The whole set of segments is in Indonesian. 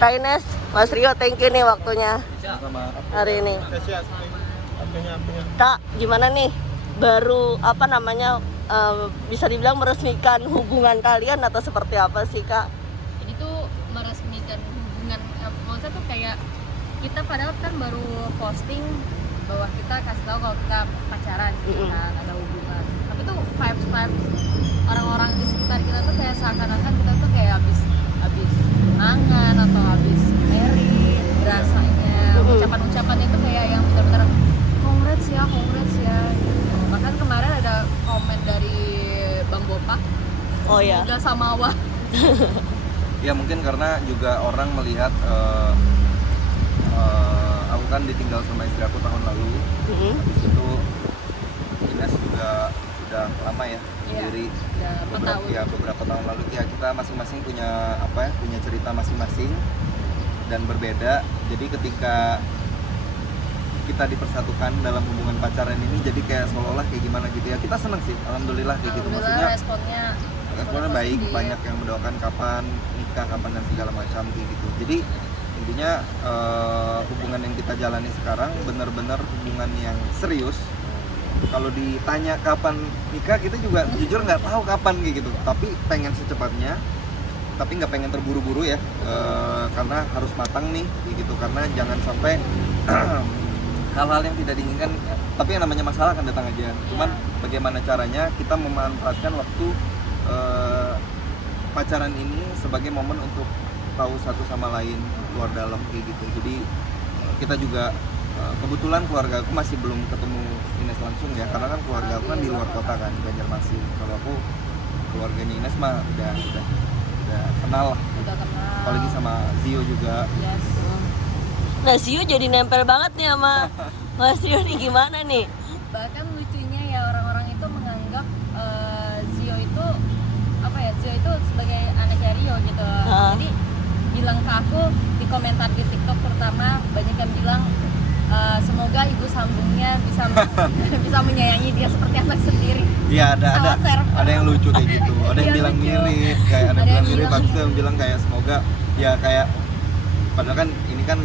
Kak Ines, Mas Rio, thank you nih waktunya Sama hari ini. Kak, gimana nih? Baru bisa dibilang meresmikan hubungan kalian atau seperti apa sih, Kak? Jadi tuh meresmikan hubungan, maksudnya tuh kayak kita padahal kan baru posting bahwa kita kasih tahu kalau kita pacaran gitu kan, ada hubungan. Tapi tuh vibes orang-orang di sekitar kita tuh kayak seakan-akan kita tuh kayak habis tunangan atau habis married, berasanya ucapan-ucapannya tuh kayak yang benar-benar congrats ya gitu. Bahkan kemarin ada komen dari Bang Bopak, Oh ya. semoga samawa. ya mungkin karena juga orang melihat aku kan ditinggal sama istri aku tahun lalu. Habis itu Ines juga sudah lama ya sendiri. Udah 4 tahun. Beberapa tahun lalu ya kita masing-masing punya punya cerita masing-masing dan berbeda. Jadi ketika kita dipersatukan dalam hubungan pacaran ini jadi kayak seolah-olah kayak gimana gitu ya. Kita seneng sih, alhamdulillah kayak gitu. Maksudnya responnya baik, banyak yang mendoakan kapan nikah, kapan dan segala macam kayak gitu. Jadi intinya hubungan yang kita jalani sekarang benar-benar hubungan yang serius. Kalau ditanya kapan nikah, kita juga jujur nggak tahu kapan kayak gitu. Tapi pengen secepatnya, tapi nggak pengen terburu-buru ya, karena harus matang nih kayak gitu. Karena jangan sampai hal-hal yang tidak diinginkan, tapi yang namanya masalah akan datang aja. Cuman bagaimana caranya kita memanfaatkan waktu pacaran ini sebagai momen untuk tahu satu sama lain luar dalam kayak gitu. Jadi kita juga kebetulan keluarga aku masih belum ketemu Ines langsung ya, karena kan keluarga aku kan di luar kota kan, di Banjarmasin. Kalau aku keluarganya Ines mah udah kenal lah. Udah kenal. Apalagi sama Zio juga. Yes. Nah, Zio jadi nempel banget nih sama Mas Rio nih, gimana nih? Bahkan lucunya ya orang-orang itu menganggap Zio itu Zio itu sebagai anaknya Rio gitu. Jadi bilang ke aku di komentar di TikTok terutama banyak yang bilang semoga ibu sambungnya bisa menyayangi dia seperti anak sendiri. Iya, ada yang lucu kayak gitu. Ada yang bilang lucu. mirip, kayak ada yang bilang mirip, habis itu yang bilang kayak semoga ya kayak padahal kan ini kan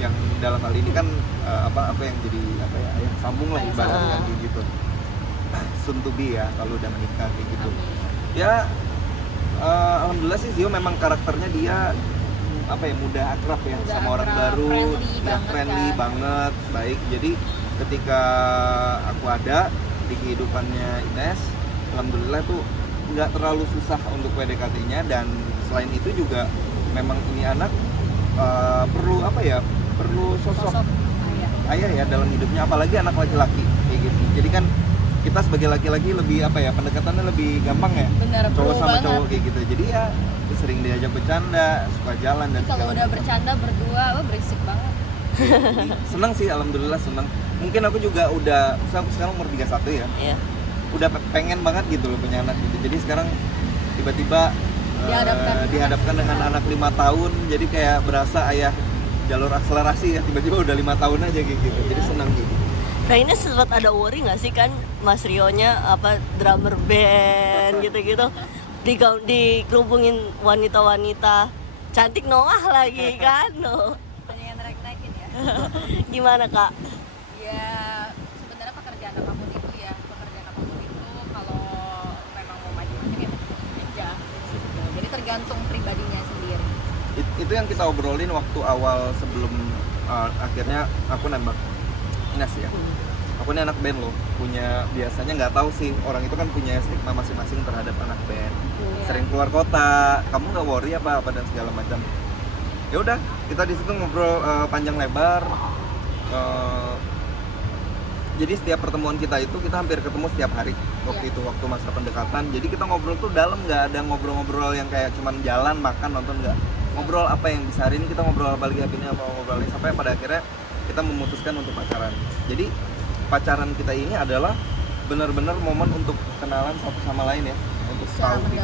yang dalam hal ini kan apa yang jadi yang sambung lah ibaratnya kayak gitu. Soon to be ya kalau udah menikah kayak gitu. Ya alhamdulillah sih Zio memang karakternya dia mudah akrab ya, Mudah sama orang akrab, baru, friendly banget banget, baik. Jadi ketika aku ada di kehidupannya Ines, alhamdulillah tuh nggak terlalu susah untuk PDKT-nya. Dan selain itu juga memang ini anak perlu sosok ayah ya dalam hidupnya, apalagi anak laki-laki kayak gitu. Jadi kan kita sebagai laki-laki lebih pendekatannya lebih gampang ya. Bener, cowok pro sama banget. cowok kayak gitu. Jadi ya sering diajak bercanda, suka jalan dan Kalau udah bercanda berdua, berisik banget. seneng sih, alhamdulillah seneng. Mungkin aku juga udah, aku sekarang umur 31 ya. Iya. Udah pengen banget gitu loh punya anak gitu. Jadi sekarang tiba-tiba dihadapkan dengan anak 5 tahun, jadi kayak berasa ayah jalur akselerasi ya, tiba-tiba udah 5 tahun aja kayak gitu. Jadi senang gitu. Nah, ini sempat ada worry nggak sih kan Mas Rio-nya drummer band gitu-gitu dikerubungin wanita-wanita cantik Noah lagi kan? Banyak yang naik-naikin ya. Gimana, Kak? Ya sebenarnya pekerjaan apapun itu kalau memang mau maju-maju ya aja gitu. Jadi tergantung pribadinya sendiri. Itu yang kita obrolin waktu awal sebelum akhirnya aku nembak Ines ya. Aku ini anak band loh, biasanya nggak tahu sih, orang itu kan punya stigma masing-masing terhadap anak band. Sering keluar kota, kamu nggak worry apa dan segala macam. Ya udah, kita di situ ngobrol panjang lebar. Jadi setiap pertemuan kita itu kita hampir ketemu setiap hari waktu itu, waktu masa pendekatan. Jadi kita ngobrol tuh dalam, nggak ada ngobrol-ngobrol yang kayak cuman jalan makan nonton, nggak. Ngobrol apa yang bisa hari ini kita ngobrol apa lagi, ini apa ngobrol ini, sampai pada akhirnya kita memutuskan untuk pacaran. Jadi pacaran kita ini adalah benar-benar momen untuk kenalan satu sama lain ya, untuk tahu gitu.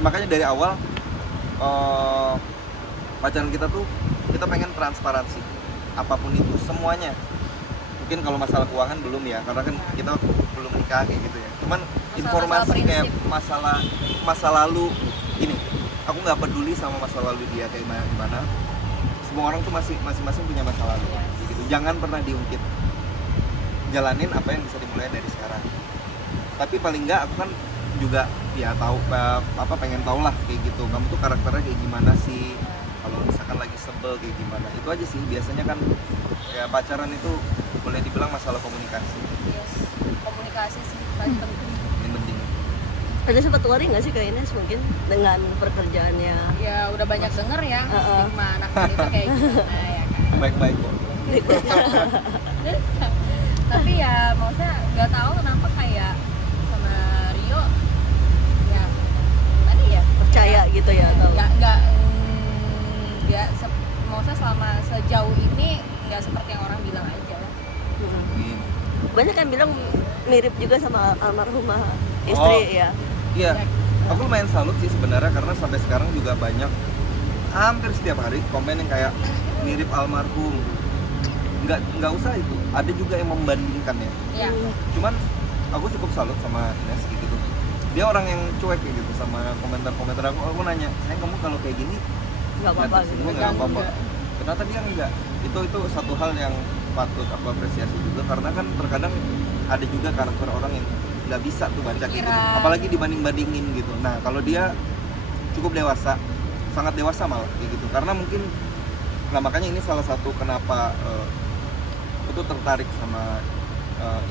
Makanya dari awal pacaran kita tuh kita pengen transparansi apapun itu semuanya. Mungkin kalau masalah keuangan belum ya, karena kan kita belum nikah kayak gitu ya. Cuman informasi kayak masa lalu ini aku nggak peduli sama masa lalu dia kayak gimana. Semua orang tuh masing-masing punya masa lalu gitu. Jangan pernah diungkit, jalanin apa yang bisa dimulai dari sekarang. Tapi paling nggak aku kan juga ya tahu apa pengen tahu lah kayak gitu, kamu tuh karakternya kayak gimana sih, kalau misalkan lagi sebel kayak gimana. Itu aja sih biasanya kan ya, pacaran itu boleh dibilang masalah komunikasi. Yes, komunikasi sih paling penting. Yang penting. Ada sempat worry nggak sih Kak Ines mungkin dengan pekerjaannya? Ya udah banyak denger ya stigma anak itu kayak gimana ya kan. Baik-baik kok. Tapi ya maksudnya nggak tahu kenapa kayak sama Rio ya gimana ya, Percaya gitu ya atau? nggak ya maksudnya selama sejauh ini nggak seperti yang orang bilang aja. Banyak kan bilang mirip juga sama almarhumah istri ya. Iya, aku lumayan salut sih sebenarnya karena sampai sekarang juga banyak, hampir setiap hari komen yang kayak mirip almarhum. Nggak usah itu, ada juga yang membandingkan ya. Iya. Cuman aku cukup salut sama Ines gitu. Dia orang yang cuek kayak gitu sama komentar-komentar aku nanya, sayang kamu kalau kayak gini Nggak apa-apa lihat gitu. semua nggak apa-apa. Ternyata dia enggak. Itu satu hal yang patut aku apresiasi juga karena kan terkadang ada juga karakter orang yang nggak bisa tuh baca kayak gitu, apalagi dibanding-bandingin gitu. Nah kalau dia cukup dewasa, sangat dewasa malah kayak gitu, karena mungkin nah makanya ini salah satu kenapa aku tuh tertarik sama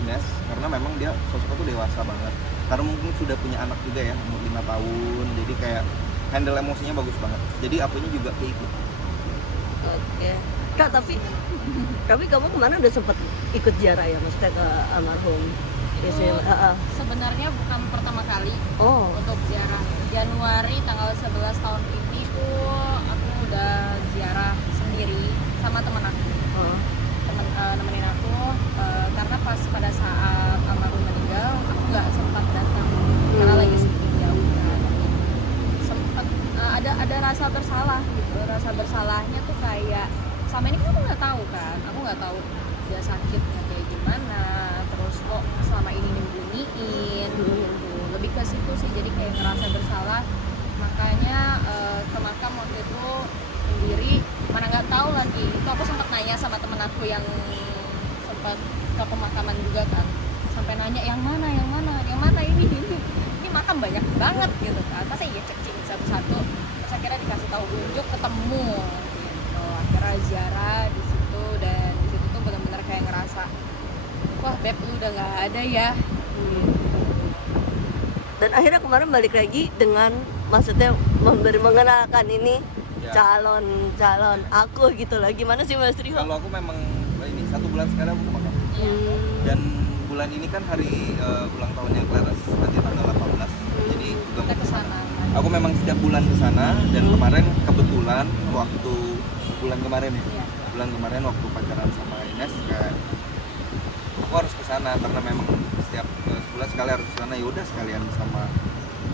Ines karena memang dia sosoknya tuh dewasa banget, karena mungkin sudah punya anak juga ya, umur 5 tahun, jadi kayak handle emosinya bagus banget, jadi akunya juga kayak itu. Oke. Kak, tapi kamu kemarin udah sempet ikut ziarah ya maksudnya ke almarhum? Itu sebenarnya bukan pertama kali untuk ziarah. Januari tanggal 11 tahun ini tuh aku udah ziarah sendiri sama temen aku. Nemenin aku karena pas pada saat almarhum meninggal aku nggak sempat datang karena lagi syuting jauh kan. Sempat ada rasa bersalah gitu. Rasa bersalahnya tuh kayak sama ini kan aku nggak tahu kan, aku nggak tahu dia sakitnya kayak gimana, terus kok selama ini nyembunyiin gitu. Lebih ke situ sih, jadi kayak ngerasa bersalah, makanya ke makam waktu itu sendiri, mana nggak tahu lagi. Itu aku sempat nanya sama temen aku yang sempat ke pemakaman juga kan, sampai nanya yang mana ini makam banyak banget gitu kan, masa iya cek satu-satu, terus akhirnya dikasih tahu unjuk ketemu gitu. Akhirnya ziarah di situ, dan di situ tuh benar-benar kayak ngerasa wah beb lu udah nggak ada ya gitu. Dan akhirnya kemarin balik lagi dengan maksudnya mengenalkan ini Ya. calon aku gitu lah. Gimana sih Mas Rio? Kalau aku memang ini 1 bulan sekali aku ke makam. Dan bulan ini kan hari ulang tahunnya Clarence, nanti tanggal 18. Jadi juga Kita kesana. aku memang setiap bulan ke sana, dan kemarin kebetulan waktu bulan kemarin ya. Iya. Bulan kemarin waktu pacaran sama Ines kayak aku harus ke sana karena memang setiap sebulan sekali harus ke sana. Ya udah sekalian sama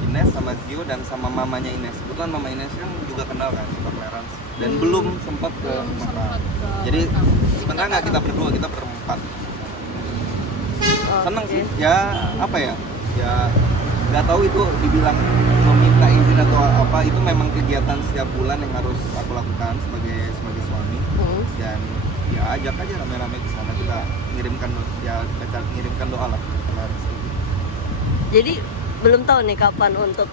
Ines, sama Gio, dan sama mamanya Ines. Kebetulan mama Ines kan juga kenal kan sama Clarence, dan belum sempat ke makam. Jadi sebenarnya nggak kita berdua, kita berempat. Seneng sih, ya apa ya nggak tahu itu dibilang meminta izin atau apa, itu memang kegiatan setiap bulan yang harus aku lakukan sebagai suami. Dan ya ajak aja rame-rame ke sana, kita ngirimkan doa lah ke Clarence. Jadi belum tahu nih kapan untuk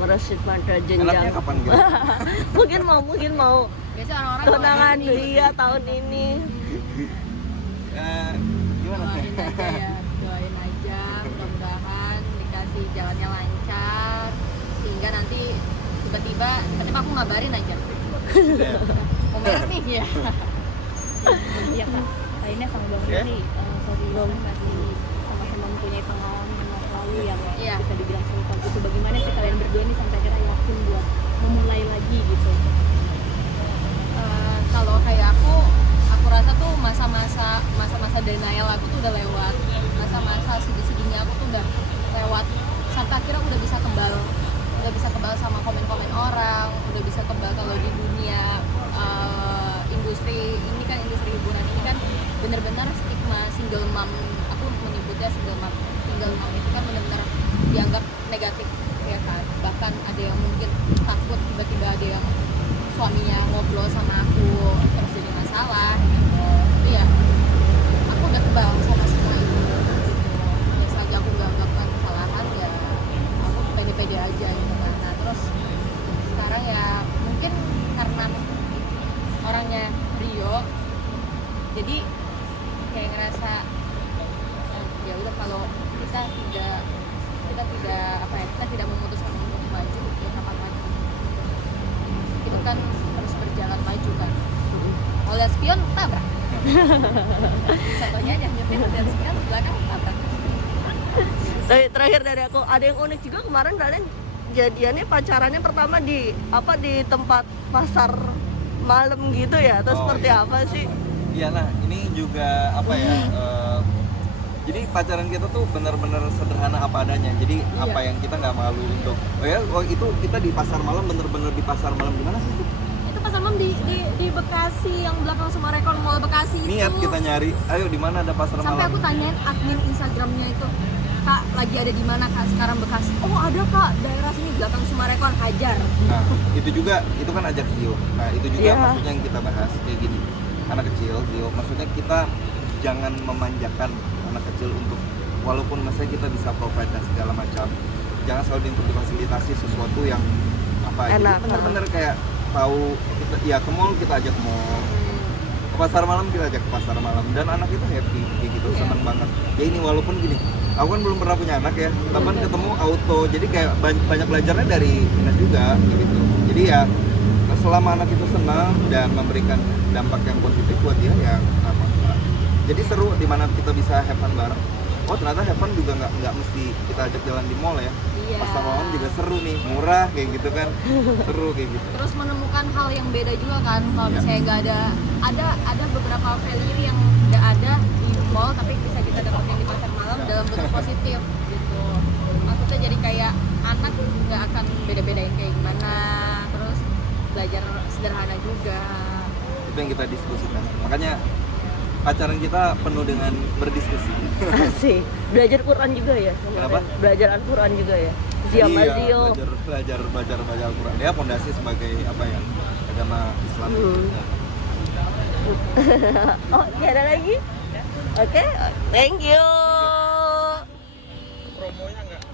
meresmikan jenjang. Enaknya kapan gitu? mungkin mau Biasa orang-orang tunangan doain ini. iya tahun ini. Gimana sih? Doain aja ya, doain aja, mudah-mudahan dikasih jalannya lancar, sehingga nanti tiba-tiba aku ngabarin aja mau merah nih ya. Iya kak, lainnya sama Bang Oke. Riri, sorry kan masih sama-sama mempunyai pengalaman masa lalu yang Iya. bisa dibilang serupa gitu. Bagaimana sih kalian berdua nih sampai akhirnya yakin buat memulai lagi gitu? Kalau kayak aku rasa tuh masa-masa denial aku tuh udah lewat, masa-masa sedih-sedihnya aku tuh udah lewat, sampai akhirnya udah bisa kebal sama komen-komen orang, udah bisa kebal kalau di dunia industri ini kan, industri hiburan ini kan bener-bener stigma single mom, aku menyebutnya single mom itu kan bener-bener dianggap negatif ya kan, bahkan ada yang mungkin takut tiba-tiba ada yang suaminya ngobrol sama aku terus jadi masalah gitu. Tapi ya aku udah kebayang sama semua itu gitu. Ya selagi aku nggak melakukan kesalahan ya aku pede-pede aja gitu kan. Nah terus sekarang ya mungkin karena orangnya Rio jadi kayak ngerasa ya udah kalau kita tidak kita tidak memutuskan untuk maju ya kapan maju itu kan harus berjalan maju kan. Kalau lihat spion tabrak contohnya aja nyetir lihat spion belakang tabrak. Terakhir dari aku, ada yang unik juga kemarin kalian jadiannya pacarannya pertama di tempat pasar malam gitu ya, atau seperti iya. apa sih? Iya, nah ini juga apa ya? Jadi pacaran kita tuh benar-benar sederhana apa adanya. Jadi apa yang kita nggak malu untuk, itu kita di pasar malam, bener-bener di pasar malam. Gimana sih itu? Itu pas malam di Bekasi yang belakang Sumarekon Mall Bekasi itu. Niat kita nyari, ayo di mana ada pasar Sampai malam? aku tanyain admin Instagramnya itu, Kak lagi ada di mana Kak sekarang Bekasi? Oh ada Kak, daerah sini belakang Sumarekon, hajar. Nah, itu kan ajak Zio. Nah, itu juga Iya. maksudnya yang kita bahas kayak gini. Anak kecil, Zio, maksudnya kita jangan memanjakan anak kecil untuk walaupun misalnya kita bisa provide dan segala macam, jangan selalu untuk difasilitasi sesuatu yang apa jadi Enak. bener-bener kayak tahu kita, ya ke mall kita ajak ke mall, ke pasar malam kita ajak ke pasar malam, dan anak itu happy kayak gitu, seneng banget ya. Ini walaupun gini, aku kan belum pernah punya anak ya, tapi ketemu auto, jadi kayak banyak belajarnya dari Ines juga gitu. Jadi ya selama anak itu senang dan memberikan dampak yang positif buat dia ya apa enggak. Jadi seru dimana kita bisa have fun bareng. Oh ternyata have fun juga nggak mesti kita ajak jalan di mall ya. Iya. Pasar malam juga seru nih, murah kayak gitu kan, seru kayak gitu. Terus menemukan hal yang beda juga kan, kalau misalnya nggak ada beberapa value yang nggak ada di mall tapi bisa kita dapetin di pasar malam dalam bentuk positif gitu. Maksudnya jadi kayak anak nggak akan beda-bedain kayak gimana, terus belajar sederhana juga. Itu yang kita diskusikan. Makanya pacaran kita penuh dengan berdiskusi. Asik. Belajar Quran juga ya? Kenapa? Belajar Al-Quran juga ya? Zio sama Zio. belajar Al-Quran. Dia fondasi sebagai apa ya? Agama Islam. Oh, ada lagi? Oke, thank you.